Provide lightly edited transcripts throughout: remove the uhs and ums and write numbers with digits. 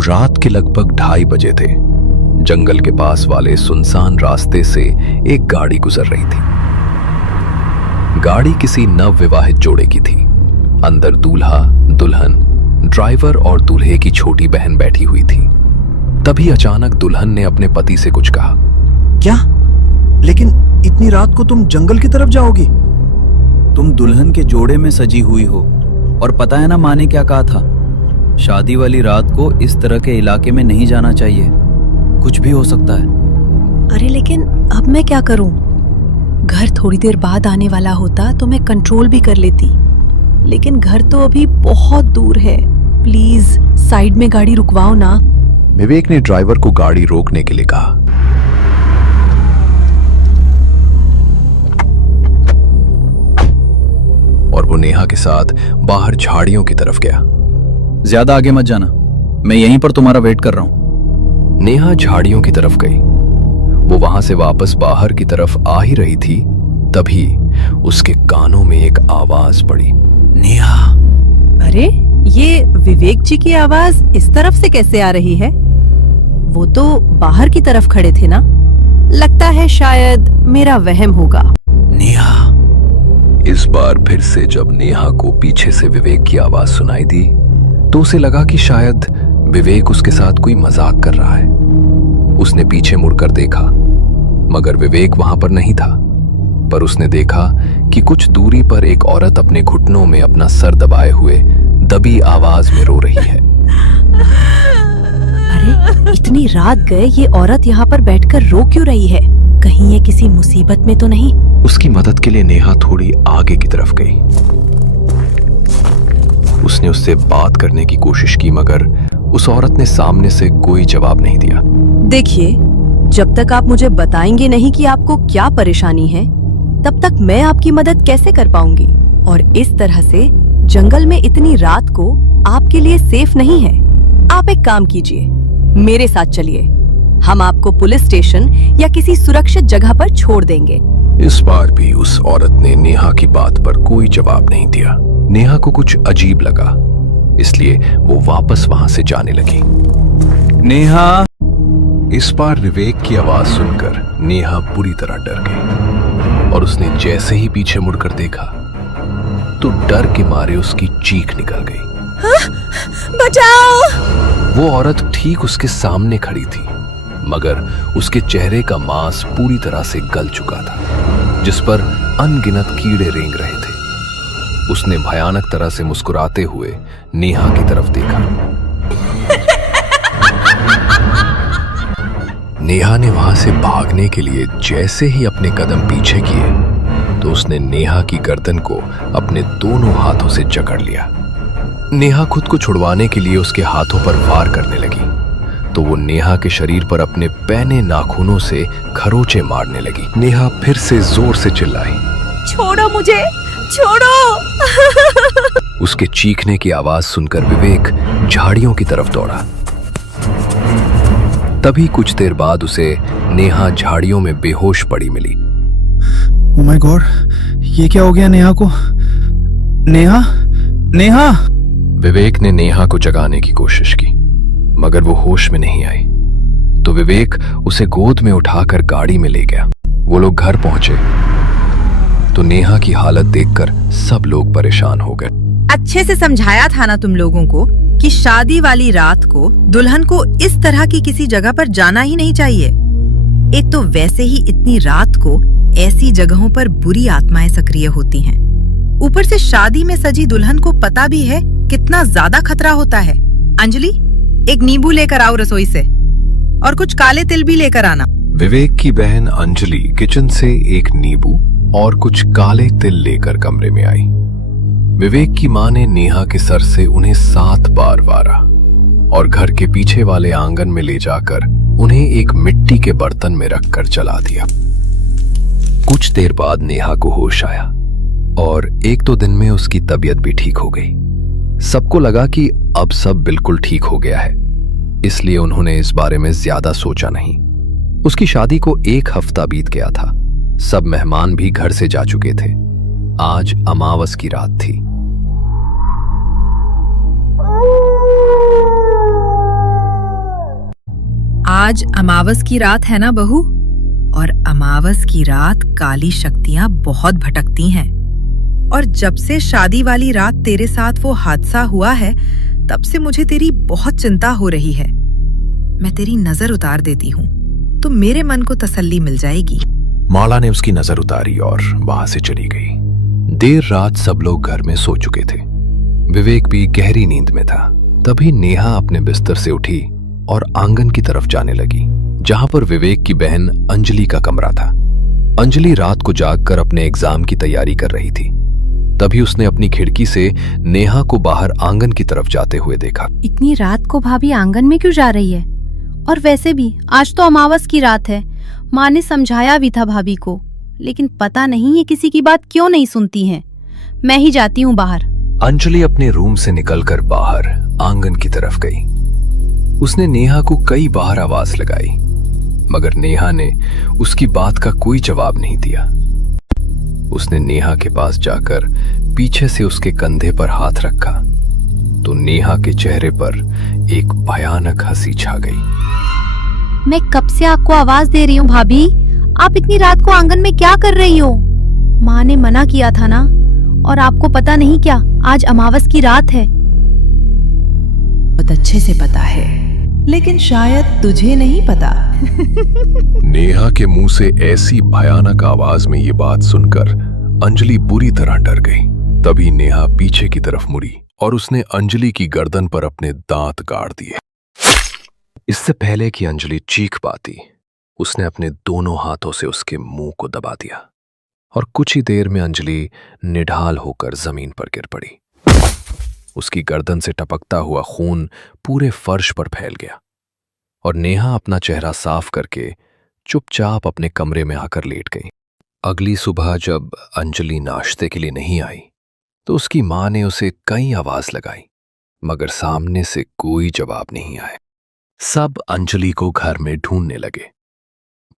रात के लगभग 2:30 बजे थे। जंगल के पास वाले सुनसान रास्ते से एक गाड़ी गुजर रही थी। गाड़ी किसी नवविवाहित जोड़े की थी। अंदर दूल्हा, दुल्हन, ड्राइवर और दूल्हे की छोटी बहन बैठी हुई थी। तभी अचानक दुल्हन ने अपने पति से कुछ कहा। क्या? लेकिन इतनी रात को तुम जंगल की तरफ जाओगी? तुम दुल्हन के जोड़े में सजी हुई हो और पता है ना माँ ने क्या कहा था? शादी वाली रात को इस तरह के इलाके में नहीं जाना चाहिए, कुछ भी हो सकता है। अरे लेकिन अब मैं क्या करूं? घर थोड़ी देर बाद आने वाला होता तो मैं कंट्रोल भी कर लेती, लेकिन घर तो अभी बहुत दूर है। प्लीज साइड में गाड़ी रुकवाओ ना। विवेक ने ड्राइवर को गाड़ी रोकने के लिए कहा। और वो नेहा के साथ बाहर झाड़ियों की तरफ गया। ज्यादा आगे मत जाना, मैं यहीं पर तुम्हारा वेट कर रहा हूं। नेहा झाड़ियों की तरफ गई। वो वहां से वापस बाहर की तरफ आ ही रही थी, तभी उसके कानों में एक आवाज पड़ी। नेहा। अरे ये विवेक जी की आवाज इस तरफ से कैसे आ रही है? वो तो बाहर की तरफ खड़े थे ना। लगता है शायद मेरा वहम होगा। नेहा। इस बार फिर से जब नेहा को पीछे से विवेक की आवाज सुनाई दी तो उसे लगा कि शायद विवेक उसके साथ कोई मजाक कर रहा है। उसने पीछे मुड़कर देखा, मगर विवेक वहां पर नहीं था। पर उसने देखा कि कुछ दूरी पर एक औरत अपने घुटनों में अपना सर दबाए हुए दबी आवाज में रो रही है। अरे इतनी रात गए ये औरत यहाँ पर बैठकर रो क्यों रही है? कहीं ये किसी मुसीबत में तो नहीं? उसकी मदद के लिए नेहा थोड़ी आगे की तरफ गई। उसने उससे बात करने की कोशिश की, मगर उस औरत ने सामने से कोई जवाब नहीं दिया। देखिए, जब तक आप मुझे बताएंगे नहीं कि आपको क्या परेशानी है, तब तक मैं आपकी मदद कैसे कर पाऊंगी? और इस तरह से जंगल में इतनी रात को आपके लिए सेफ नहीं है। आप एक काम कीजिए, मेरे साथ चलिए। हम आपको पुलिस स्टेशन या किसी सुरक्षित जगह पर छोड़ देंगे। इस बार भी उस औरत ने नेहा की बात पर कोई जवाब नहीं दिया। नेहा को कुछ अजीब लगा, इसलिए वो वापस वहां से जाने लगी। नेहा। इस बार विवेक की आवाज सुनकर नेहा बुरी तरह डर गई और उसने जैसे ही पीछे मुड़कर देखा तो डर के मारे उसकी चीख निकल गई। बचाओ! वो औरत ठीक उसके सामने खड़ी थी, मगर उसके चेहरे का मांस पूरी तरह से गल चुका था, जिस पर अनगिनत कीड़े रेंग रहे थे। उसने भयानक तरह से मुस्कुराते हुए नेहा की तरफ देखा। नेहा ने वहां से भागने के लिए जैसे ही अपने कदम पीछे किए तो उसने नेहा की गर्दन को अपने दोनों हाथों से जकड़ लिया। नेहा खुद को छुड़वाने के लिए उसके हाथों पर वार करने लगी, तो वो नेहा के शरीर पर अपने पैने नाखूनों से खरोंचे मारने लगी। नेहा फिर से जोर से चिल्लाई, छोड़ो मुझे, छोड़ो! उसके चीखने की आवाज सुनकर विवेक झाड़ियों की तरफ दौड़ा। तभी कुछ देर बाद उसे नेहा झाड़ियों में बेहोश पड़ी मिली। ओह माय गॉड, ये क्या हो गया नेहा को? नेहा, नेहा! विवेक ने नेहा को जगाने की कोशिश की, मगर वो होश में नहीं आई। तो विवेक उसे गोद में उठाकर गाड़ी में ले गया। वो लोग घर पहुंचे तो नेहा की हालत देखकर सब लोग परेशान हो गए। अच्छे से समझाया था ना तुम लोगों को कि शादी वाली रात को दुल्हन को इस तरह की किसी जगह पर जाना ही नहीं चाहिए। एक तो वैसे ही इतनी रात को ऐसी जगहों पर बुरी आत्माएं सक्रिय होती हैं। ऊपर से शादी में सजी दुल्हन को पता भी है कितना ज्यादा खतरा होता है। अंजलि, एक नींबू लेकर आओ रसोई से, और कुछ काले तिल भी लेकर आना। विवेक की बहन अंजलि किचन से एक नींबू और कुछ काले तिल लेकर कमरे में आई। विवेक की मां ने नेहा के सर से उन्हें 7 बार वारा और घर के पीछे वाले आंगन में ले जाकर उन्हें एक मिट्टी के बर्तन में रखकर जला दिया। कुछ देर बाद नेहा को होश आया और 1-2 दिन में उसकी तबीयत भी ठीक हो गई। सबको लगा कि अब सब बिल्कुल ठीक हो गया है, इसलिए उन्होंने इस बारे में ज्यादा सोचा नहीं। उसकी शादी को 1 हफ्ता बीत गया था। सब मेहमान भी घर से जा चुके थे। आज अमावस की रात थी। आज अमावस की रात है ना बहू, और अमावस की रात काली शक्तियां बहुत भटकती हैं। और जब से शादी वाली रात तेरे साथ वो हादसा हुआ है, तब से मुझे तेरी बहुत चिंता हो रही है। मैं तेरी नजर उतार देती हूँ तो मेरे मन को तसल्ली मिल जाएगी। माला ने उसकी नजर उतारी और वहां से चली गई। देर रात सब लोग घर में सो चुके थे। विवेक भी गहरी नींद में था। तभी नेहा अपने बिस्तर से उठी और आंगन की तरफ जाने लगी, जहां पर विवेक की बहन अंजलि का कमरा था। अंजलि रात को जागकर अपने एग्जाम की तैयारी कर रही थी। तभी उसने अपनी खिड़की से नेहा को बाहर आंगन की तरफ जाते हुए देखा। इतनी रात को भाभी आंगन में क्यों जा रही है? और वैसे भी आज तो अमावस की रात है। माँ ने समझाया भी था भाभी को, लेकिन पता नहीं ये किसी की बात क्यों नहीं सुनती हैं। मैं ही जाती हूँ बाहर। अंजलि अपने रूम से निकलकर बाहर आंगन की तरफ गई। उसने नेहा को कई बार आवाज लगाई, मगर नेहा ने उसकी बात का कोई जवाब नहीं दिया। उसने नेहा के पास जाकर पीछे से उसके कंधे पर हाथ रखा तो नेहा के चेहरे पर एक भयानक हंसी छा गई। मैं कब से आपको आवाज दे रही हूँ भाभी, आप इतनी रात को आंगन में क्या कर रही हो? माँ ने मना किया था ना, और आपको पता नहीं क्या, आज अमावस की रात है। बहुत अच्छे से पता है, लेकिन शायद तुझे नहीं पता। नेहा के मुंह से ऐसी भयानक आवाज में ये बात सुनकर अंजलि बुरी तरह डर गई। तभी नेहा पीछे की तरफ मुड़ी और उसने अंजलि की गर्दन पर अपने दांत गाड़ दिए। इससे पहले कि अंजलि चीख पाती, उसने अपने दोनों हाथों से उसके मुंह को दबा दिया और कुछ ही देर में अंजलि निढाल होकर जमीन पर गिर पड़ी। उसकी गर्दन से टपकता हुआ खून पूरे फर्श पर फैल गया और नेहा अपना चेहरा साफ करके चुपचाप अपने कमरे में आकर लेट गई। अगली सुबह जब अंजलि नाश्ते के लिए नहीं आई तो उसकी मां ने उसे कई आवाज लगाई, मगर सामने से कोई जवाब नहीं आया। सब अंजलि को घर में ढूंढने लगे।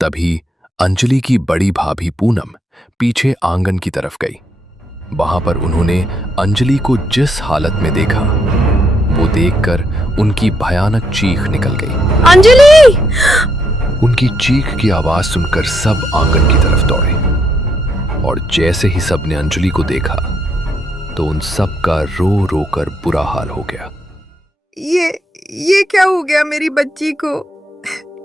तभी अंजलि की बड़ी भाभी पूनम पीछे आंगन की तरफ गई। वहां पर उन्होंने अंजलि को जिस हालत में देखा, वो देखकर उनकी भयानक चीख निकल गई। अंजलि! उनकी चीख की आवाज सुनकर सब आंगन की तरफ दौड़े और जैसे ही सबने अंजलि को देखा तो उन सब का रो रो कर बुरा हाल हो गया। ये क्या हो गया मेरी बच्ची को?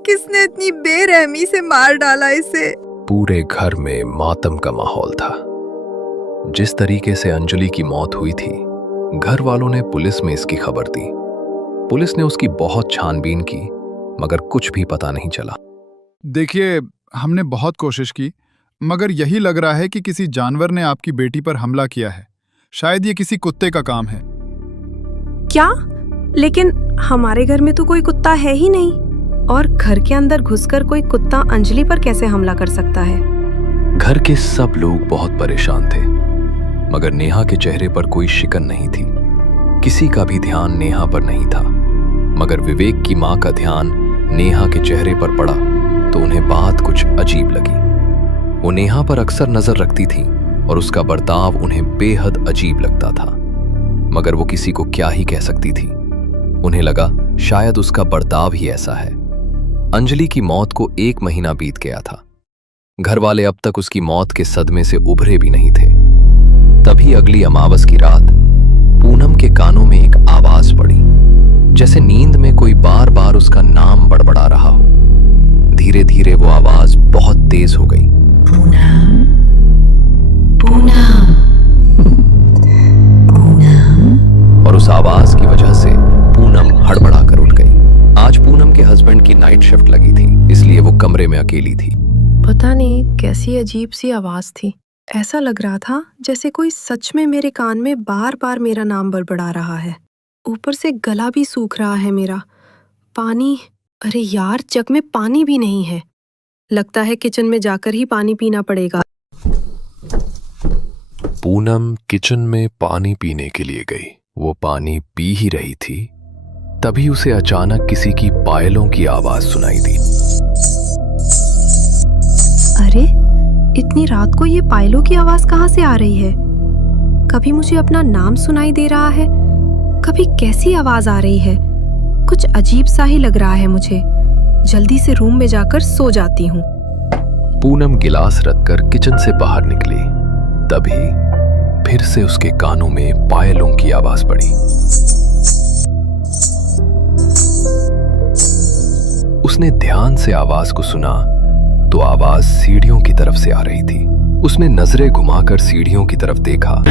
किसने इतनी बेरहमी से मार डाला इसे? पूरे घर में मातम का माहौल था। जिस तरीके से अंजलि की मौत हुई थी, घर वालों ने पुलिस में इसकी खबर दी। पुलिस ने उसकी बहुत छानबीन की, मगर कुछ भी पता नहीं चला। देखिए, हमने बहुत कोशिश की, मगर यही लग रहा है कि किसी जानवर ने आपकी बेटी पर हमला किया है। शायद ये किसी कुत्ते का काम है। क्या? लेकिन हमारे घर में तो कोई कुत्ता है ही नहीं, और घर के अंदर घुसकर कोई कुत्ता अंजलि पर कैसे हमला कर सकता है? घर के सब लोग बहुत परेशान थे, मगर नेहा के चेहरे पर कोई शिकन नहीं थी। किसी का भी ध्यान नेहा पर नहीं था, मगर विवेक की मां का ध्यान नेहा के चेहरे पर पड़ा तो उन्हें बात कुछ अजीब लगी। वो नेहा पर अक्सर नजर रखती थी और उसका बर्ताव उन्हें बेहद अजीब लगता था, मगर वो किसी को क्या ही कह सकती थी। उन्हें लगा शायद उसका बर्ताव ही ऐसा है। अंजलि की मौत को 1 महीना बीत गया था। घर वाले अब तक उसकी मौत के सदमे से उभरे भी नहीं थे। तभी अगली अमावस की रात पूनम के कानों में एक आवाज पड़ी, जैसे नींद में कोई बार बार उसका नाम बड़बड़ा रहा हो। धीरे धीरे वो आवाज बहुत तेज हो गई। पूनम, पूनम, पूनम। और उस आवाज की वजह से पूनम हड़बड़ा कर उठ गई। आज पूनम के हस्बैंड की नाइट शिफ्ट लगी थी, इसलिए वो कमरे में अकेली थी। पता नहीं कैसी अजीब सी आवाज थी। ऐसा लग रहा था जैसे कोई सच में मेरे कान में बार बार मेरा नाम बड़बड़ा रहा है। ऊपर से गला भी सूख रहा है मेरा। पानी, अरे यार, जग में पानी भी नहीं है। लगता है किचन में जाकर ही पानी पीना पड़ेगा। पूनम किचन में पानी पीने के लिए गई। वो पानी पी ही रही थी, तभी उसे अचानक किसी की पायलों की आवाज सुनाई दी। अरे, इतनी रात को ये पायलों की आवाज कहाँ से आ रही है? कभी मुझे अपना नाम सुनाई दे रहा है, कभी कैसी आवाज आ रही है। कुछ अजीब सा ही लग रहा है मुझे, जल्दी से रूम में जाकर सो जाती हूँ। पूनम गिलास रखकर किचन से बाहर निकली। तभी फिर से उसके कानों में पायलों की आवाज पड़ी। उसने ध्यान से आवाज को सुना तो आवाज सीढ़ियों की तरफ से आ रही थी। उसने नजरें घुमाकर सीढ़ियों की तरफ देखा